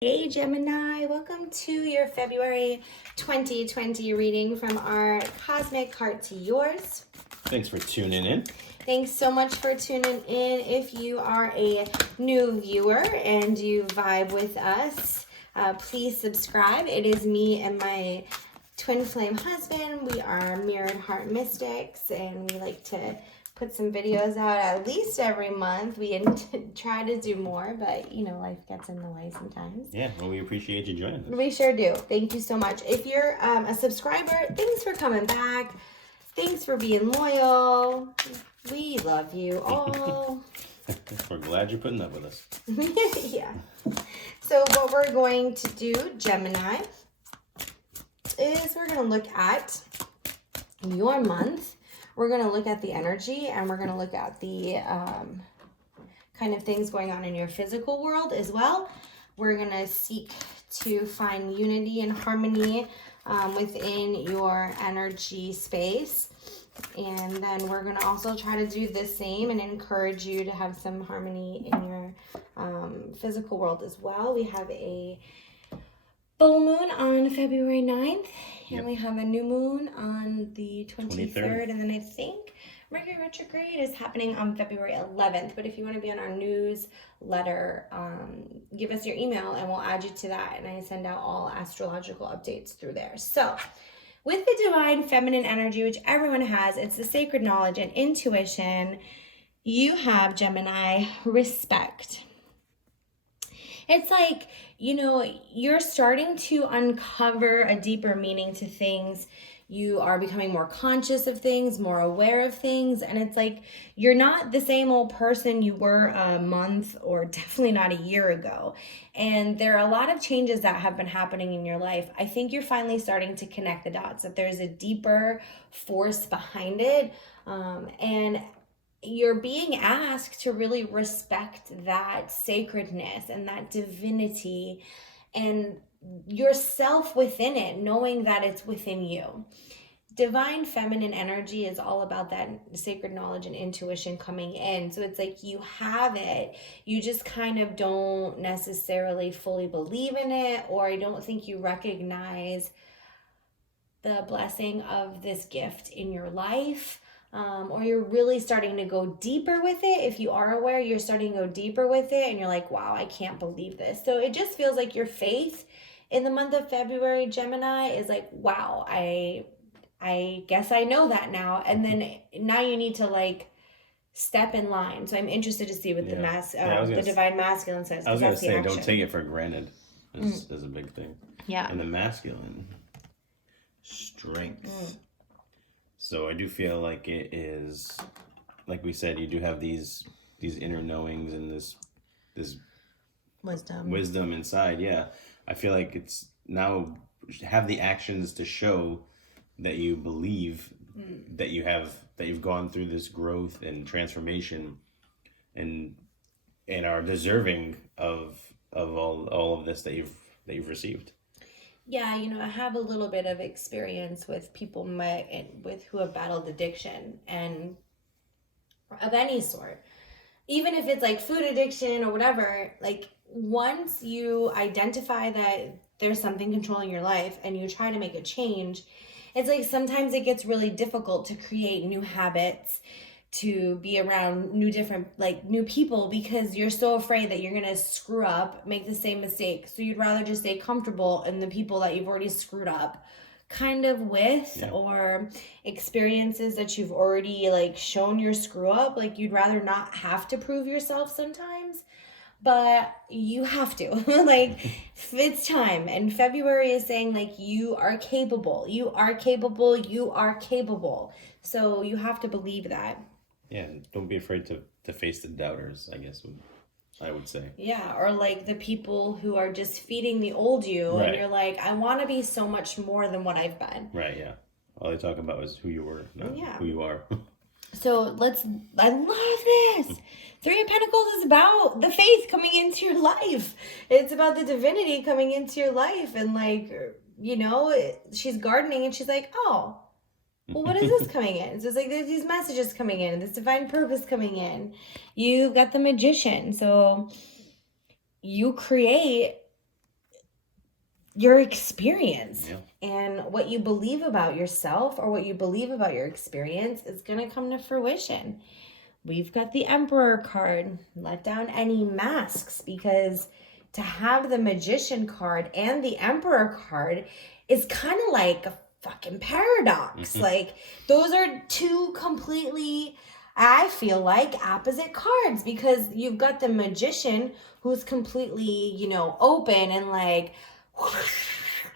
Hey Gemini, welcome to your February 2020 reading from our Cosmic Heart to yours. Thanks for tuning in. Thanks so much for tuning in. If you are a new viewer and you vibe with us, please subscribe. It is me and my twin flame husband. We are Mirrored Heart Mystics, and we like to put some videos out at least every month. We try to do more, but you know, life gets in the way sometimes. Yeah, well, we appreciate you joining us. We sure do. Thank you so much. If you're a subscriber, thanks for coming back. Thanks for being loyal. We love you all. We're glad you're putting up with us. Yeah. So what we're going to do, Gemini, is we're going to look at your month. We're going to look at the energy, and we're going to look at the kind of things going on in your physical world as well. We're going to seek to find unity and harmony within your energy space. And then we're going to also try to do the same and encourage you to have some harmony in your physical world as well. We have a full moon on February 9th, and we have a new moon on the 23rd. And then I think Mercury retrograde is happening on February 11th. But if you want to be on our newsletter, give us your email and we'll add you to that. And I send out all astrological updates through there. So with the divine feminine energy, which everyone has, it's the sacred knowledge and intuition. You have, Gemini, respect. It's like, you know, you're starting to uncover a deeper meaning to things. You are becoming more conscious of things, more aware of things. And it's like, you're not the same old person you were a month or definitely not a year ago. And there are a lot of changes that have been happening in your life. I think you're finally starting to connect the dots, that there's a deeper force behind it. And you're being asked to really respect that sacredness and that divinity and yourself within it, knowing that it's within you. Divine feminine energy is all about that sacred knowledge and intuition coming in. So it's like you have it, you just kind of don't necessarily fully believe in it, or I don't think you recognize the blessing of this gift in your life. Or you're really starting to go deeper with it. If you are aware, you're starting to go deeper with it and you're like, wow, I can't believe this. So it just feels like your faith in the month of February, Gemini, is like, wow, I guess I know that now. And then now you need to like step in line. So I'm interested to see what the divine masculine says. I was going to say, don't take it for granted is a big thing. Yeah. And the masculine, strength. So I do feel like it is, like we said, you do have these inner knowings and this wisdom inside. Yeah, I feel like it's now have the actions to show that you believe that you've gone through this growth and transformation, and are deserving of all of this that you've received. Yeah, you know, I have a little bit of experience with people who have battled addiction and of any sort. Even if it's like food addiction or whatever, like once you identify that there's something controlling your life and you try to make a change, it's like sometimes it gets really difficult to create new habits, to be around new people, because you're so afraid that you're going to screw up, make the same mistake. So you'd rather just stay comfortable in the people that you've already screwed up kind of with, or experiences that you've already like shown your screw up. Like you'd rather not have to prove yourself sometimes, but you have to. Like it's time. And February is saying like you are capable. You are capable. You are capable. So you have to believe that. Yeah, don't be afraid to face the doubters, I guess I would say. Yeah, or like the people who are just feeding the old you, right. And you're like, I want to be so much more than what I've been. Right, yeah. All they talk about is who you were, not who you are. So I love this. Three of Pentacles is about the faith coming into your life. It's about the divinity coming into your life. And like, you know, she's gardening and she's like, oh, well, what is this coming in? So it's like there's these messages coming in, this divine purpose coming in. You've got the Magician. So you create your experience. Yeah. And what you believe about yourself or what you believe about your experience is going to come to fruition. We've got the Emperor card. Let down any masks, because to have the Magician card and the Emperor card is kind of like a fucking paradox. Like, those are two completely, I feel like, opposite cards, because you've got the Magician who's completely, you know, open and like,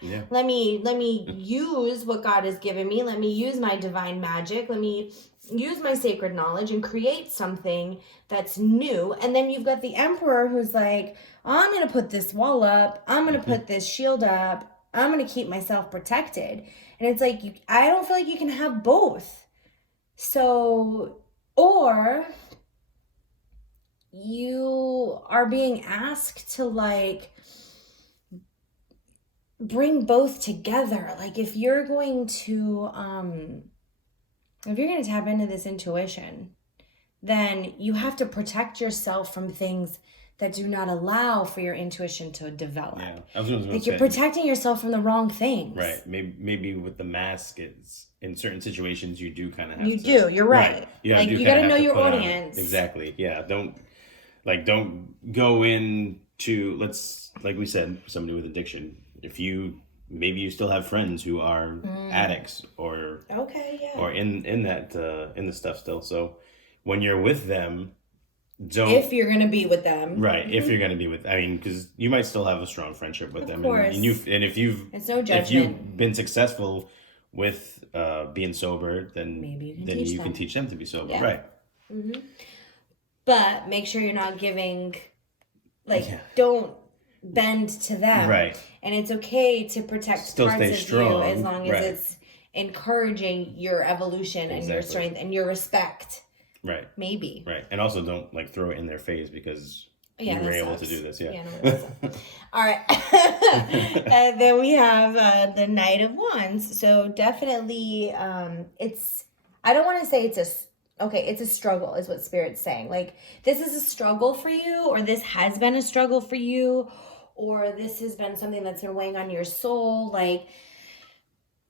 yeah. let me use what God has given me. Let me use my divine magic. Let me use my sacred knowledge and create something that's new. And then you've got the Emperor who's like, I'm going to put this wall up. I'm going to put this shield up. I'm going to keep myself protected. And it's like, I don't feel like you can have both. So, or you are being asked to like bring both together. Like, if you're going to tap into this intuition, then you have to protect yourself from things that do not allow for your intuition to develop. Yeah, I was gonna like say, you're protecting yourself from the wrong things. Right. Maybe with the mask, it's in certain situations you do kind of have to. You're right. Like you got to know your audience. Exactly. Yeah. Don't go into, like we said, somebody with addiction. If maybe you still have friends who are addicts or or in the stuff still. So when you're with them, if you're going to be with them. Right. If you're going to be with, I mean, because you might still have a strong friendship with them. Of course. And if it's no judgment. If you've been successful with being sober, then maybe you can teach them to be sober. Yeah. Right. Mm-hmm. But make sure you're not giving, don't bend to them. Right. And it's okay to protect still parts of strong. you as long as it's encouraging your evolution and your strength and your respect. Right. Maybe. Right. And also don't throw it in their face because you were able to do this. Yeah. All right. And then we have the Knight of Wands. So definitely I don't want to say it's a struggle is what Spirit's saying. Like, this is a struggle for you, or this has been a struggle for you, or this has been something that's been weighing on your soul. Like,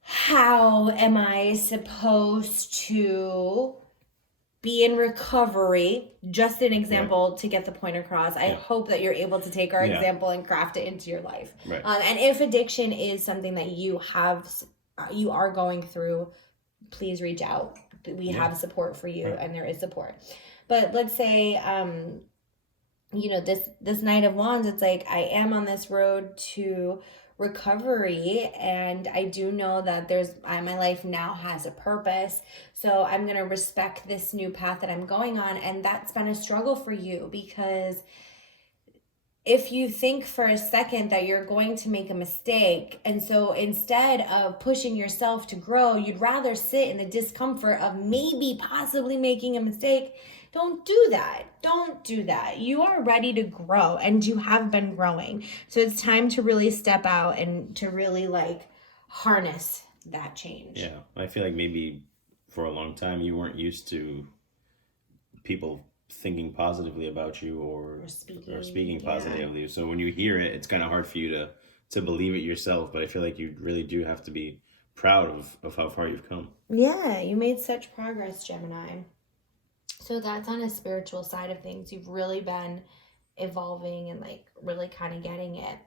how am I supposed to be in recovery? Just an example to get the point across. I hope that you're able to take our example and craft it into your life. Right. And if addiction is something that you are going through, please reach out. We have support for you, and there is support. But let's say, this Knight of Wands, it's like, I am on this road to recovery, and I do know that my life now has a purpose. So I'm going to respect this new path that I'm going on. And that's been a struggle for you, because if you think for a second that you're going to make a mistake, and so instead of pushing yourself to grow, you'd rather sit in the discomfort of maybe possibly making a mistake, don't do that. Don't do that. You are ready to grow, and you have been growing. So it's time to really step out and to really harness that change. Yeah. I feel like maybe for a long time you weren't used to people thinking positively about you or speaking positively. So when you hear it, it's kind of hard for you to believe it yourself. But I feel like you really do have to be proud of how far you've come. Yeah, you made such progress, Gemini. So that's on a spiritual side of things. You've really been evolving and really kind of getting it.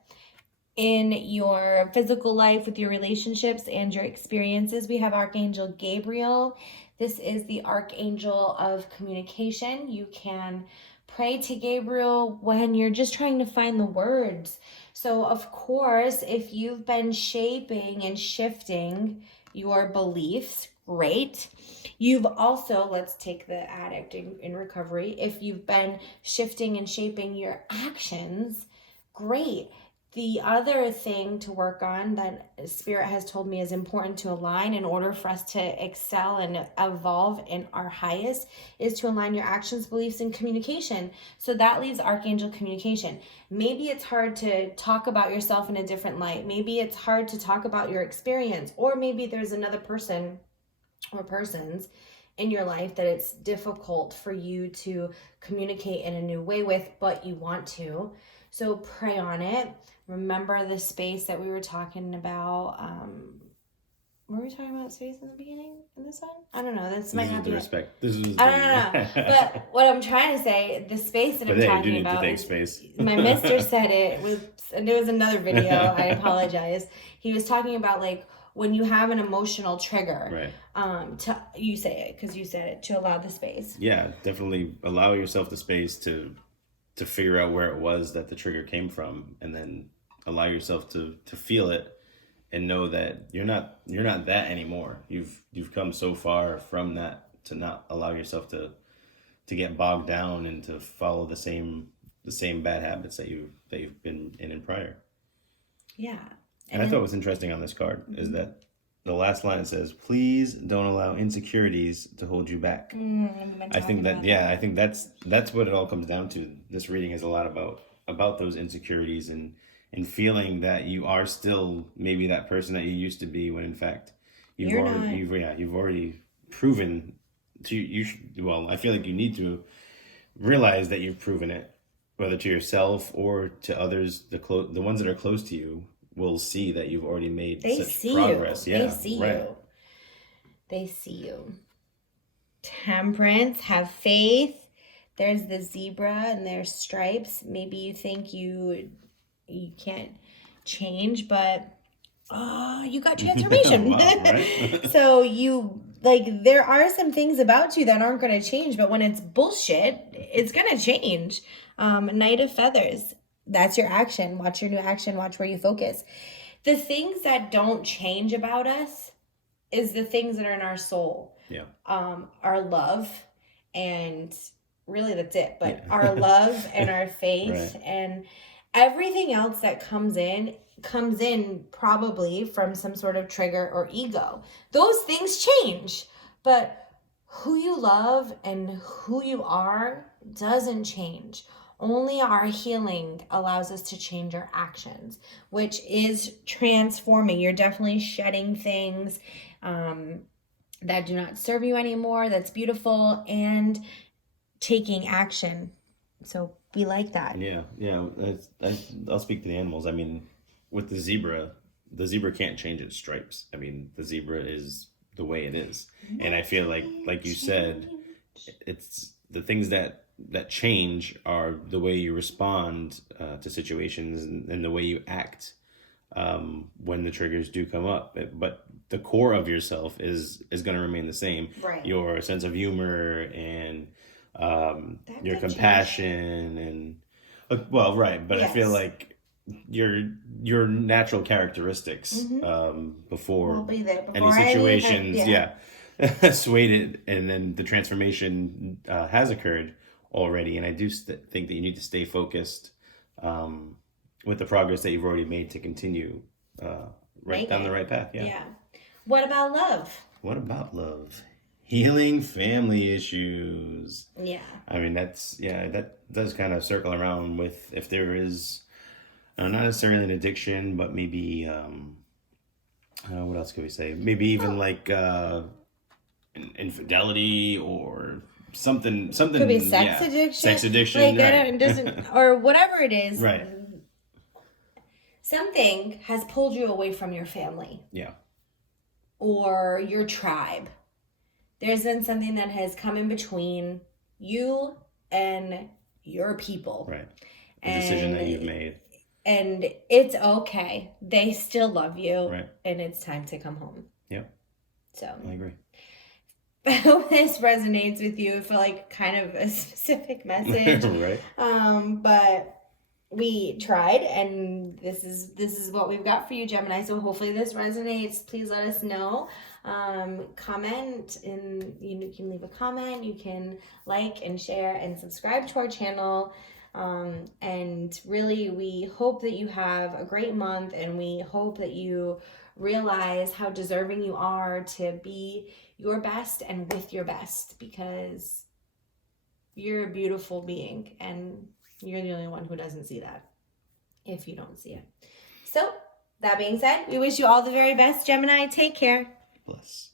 In your physical life with your relationships and your experiences, we have Archangel Gabriel. This is the Archangel of communication. You can pray to Gabriel when you're just trying to find the words. So, of course, if you've been shaping and shifting your beliefs, great. You've also, let's take the addict in recovery. If you've been shifting and shaping your actions, great. The other thing to work on that Spirit has told me is important to align in order for us to excel and evolve in our highest is to align your actions, beliefs, and communication. So that leaves Archangel communication. Maybe it's hard to talk about yourself in a different light. Maybe it's hard to talk about your experience, or maybe there's another person or persons in your life that it's difficult for you to communicate in a new way with, but you want to. So pray on it. Remember the space that we were talking about. Were we talking about space in the beginning in this one? I don't know. This might not be. Respect. This is. I don't know. But what I'm trying to say, the space that I'm talking about. To take space. My mister said it was, and it was another video. I apologize. He was talking about like when you have an emotional trigger. Right. You say it because you said it, to allow the space. Yeah, definitely allow yourself the space to figure out where it was that the trigger came from, and then allow yourself to feel it. And know that you're not that anymore. You've come so far from that to not allow yourself to get bogged down and to follow the same bad habits that you've been in prior. Yeah. And I thought what was interesting on this card is that the last line says, "Please don't allow insecurities to hold you back." I think that's what it all comes down to. This reading is a lot about those insecurities and feeling that you are still maybe that person that you used to be, when in fact you've already proven well, I feel like you need to realize that you've proven it, whether to yourself or to others. The ones that are close to you will see that you've already made such progress. Yeah, they see you. They see you. Temperance, have faith. There's the zebra and there's stripes. Maybe you think you can't change, but you got transformation. Wow, right? So there are some things about you that aren't going to change, but when it's bullshit, it's going to change. Knight of Feathers, that's your action. Watch your new action. Watch where you focus. The things that don't change about us is the things that are in our soul. Yeah. Our love, and really that's it. But our love and our faith, right, and everything else that comes in probably from some sort of trigger or ego. Those things change, but who you love and who you are doesn't change. Only our healing allows us to change our actions, which is transforming. You're definitely shedding things that do not serve you anymore. That's beautiful, and taking action. So be like that. Yeah. I'll speak to the animals. I mean, with the zebra can't change its stripes. I mean, the zebra is the way it is. And I feel like you said, it's the things that change are the way you respond to situations and the way you act when the triggers do come up. But the core of yourself is going to remain the same. Right. Your sense of humor and your compassion and right. But yes. I feel like your natural characteristics before any situations swayed it, and then the transformation has occurred already. And I do think that you need to stay focused with the progress that you've already made to continue down the right path. Yeah. What about love? Healing family issues. Yeah. I mean, that does kind of circle around with if there is not necessarily an addiction, but maybe what else could we say? Maybe even like infidelity or something. Could be sex addiction. Sex addiction. Like, right. It doesn't, or whatever it is. Right. Something has pulled you away from your family. Yeah. Or your tribe. There's been something that has come in between you and your people. Right. The decision that you've made. And it's okay. They still love you. Right. And it's time to come home. Yeah. So. I agree. I hope this resonates with you for like kind of a specific message. Right. But we tried, and this is what we've got for you, Gemini. So hopefully this resonates. Please let us know. Comment, and you can leave a comment. You can like and share and subscribe to our channel. And really, we hope that you have a great month, and we hope that you realize how deserving you are to be your best and with your best, because you're a beautiful being, and you're the only one who doesn't see that if you don't see it. So, that being said, we wish you all the very best, Gemini. Take care. Bless.